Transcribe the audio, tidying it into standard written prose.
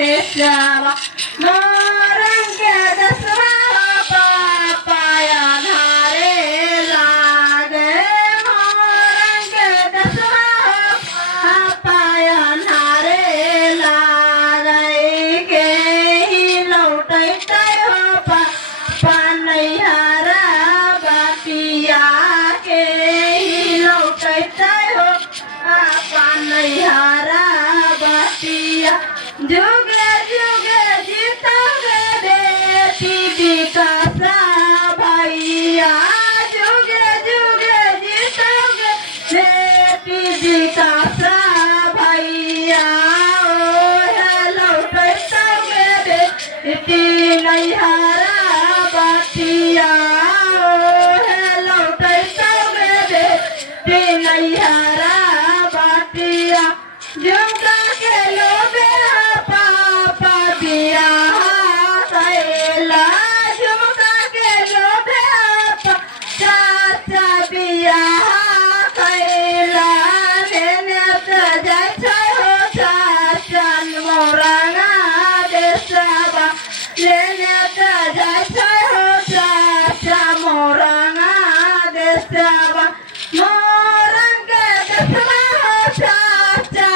Desava, Morang ke desva papaya dhare lage, Morang ke desva papaya dhare lage, ke hi lautai tai ho pa panai hara batiya, ke hi lautai tai ho panai hara batiya. जुगे जुगे जीतोगे बेटी विकास भैया, जुगे जुगे जीतोगे बेटी विकास भैया, ओ hello कैसोगे बेटी नैहरा बतिया, ओ हेलो कैसोगे बेटी नैहरा बतिया, जुगा के लोगे पापा दिया कैला, झुमका के लोभे चाचा दिया कैला, लेने तो जाय हो चाचा मोरंगा देसवा, लेने तो जाय हो चाचा मोरंगा देसवा, मोरंग देसवा हो चाचा